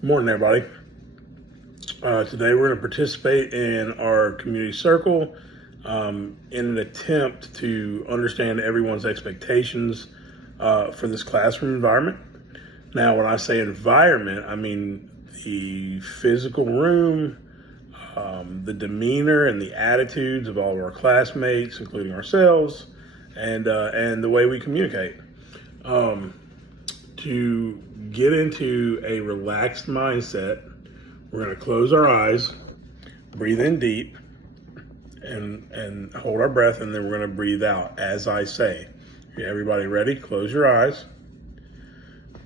Good morning, everybody. Today we're going to participate in our community circle in an attempt to understand everyone's expectations for this classroom environment. Now, when I say environment, I mean the physical room, the demeanor and the attitudes of all of our classmates, including ourselves, and the way we communicate. To get into a relaxed mindset, we're going to close our eyes, breathe in deep, and hold our breath, and then we're going to breathe out as I say. Okay, everybody ready? Close your eyes.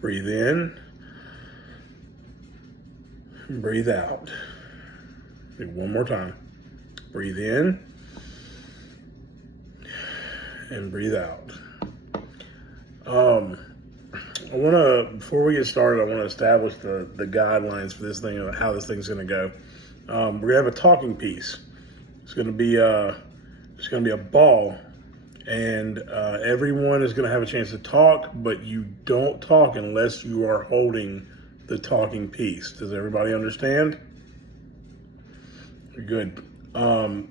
Breathe in. Breathe out. One more time. Breathe in. And breathe out. Before we get started, I want to establish the guidelines for this thing and how this thing's going to go. We're going to have a talking piece. It's going to be a ball, and everyone is going to have a chance to talk, but you don't talk unless you are holding the talking piece. Does everybody understand? Good. The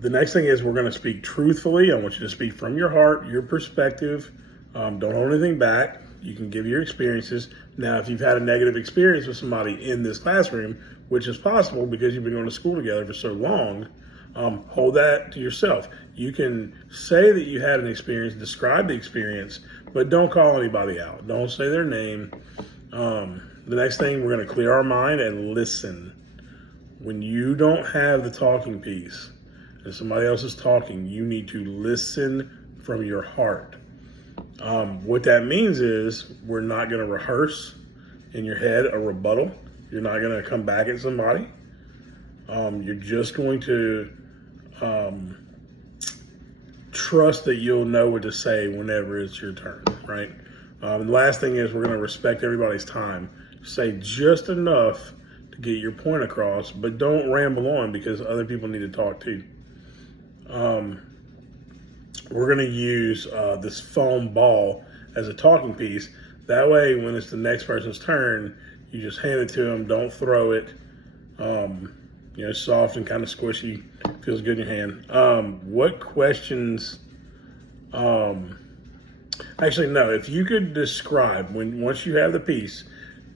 next thing is we're going to speak truthfully. I want you to speak from your heart, your perspective. Don't hold anything back. You can give your experiences. Now, if you've had a negative experience with somebody in this classroom, which is possible because you've been going to school together for so long, hold that to yourself. You can say that you had an experience, describe the experience, but don't call anybody out. Don't say their name. The next thing, we're going to clear our mind and listen. When you don't have the talking piece and somebody else is talking, you need to listen from your heart. What that means is we're not going to rehearse in your head a rebuttal. You're not going to come back at somebody. You're just going to trust that you'll know what to say whenever it's your turn, right? The last thing is we're going to respect everybody's time. Say just enough to get your point across, but don't ramble on because other people need to talk too. We're going to use this foam ball as a talking piece. That way, when it's the next person's turn, you just hand it to them. Don't throw it. Soft and kind of squishy. Feels good in your hand. What questions? Actually, no. If you could describe, once you have the piece,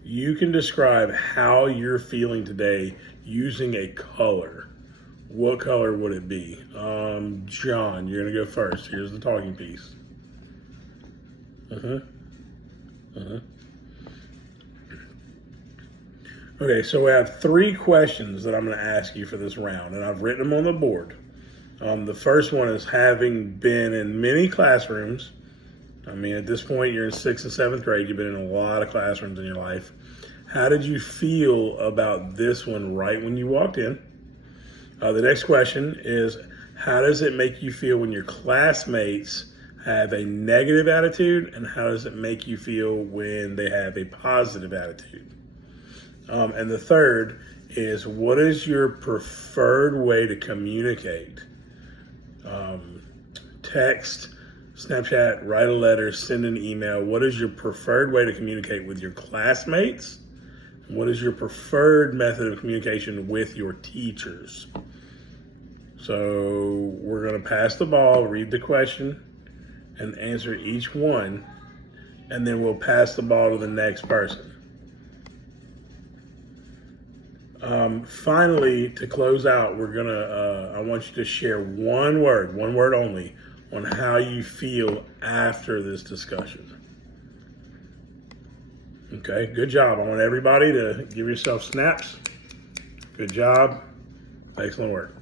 you can describe how you're feeling today using a color. What color would it be? John, you're going to go first. Here's the talking piece. Okay, so we have 3 questions that I'm going to ask you for this round, and I've written them on the board. The first one is, having been in many classrooms, I mean, at this point, you're in 6th and 7th grade, you've been in a lot of classrooms in your life. How did you feel about this one right when you walked in? The next question is, how does it make you feel when your classmates have a negative attitude, and how does it make you feel when they have a positive attitude? And the third is, what is your preferred way to communicate? Text, Snapchat, write a letter, send an email. What is your preferred way to communicate with your classmates? What is your preferred method of communication with your teachers? So we're going to pass the ball, read the question, and answer each one, and then we'll pass the ball to the next person. Finally, to close out, I want you to share one word only, on how you feel after this discussion. Okay, good job. I want everybody to give yourself snaps. Good job. Excellent work.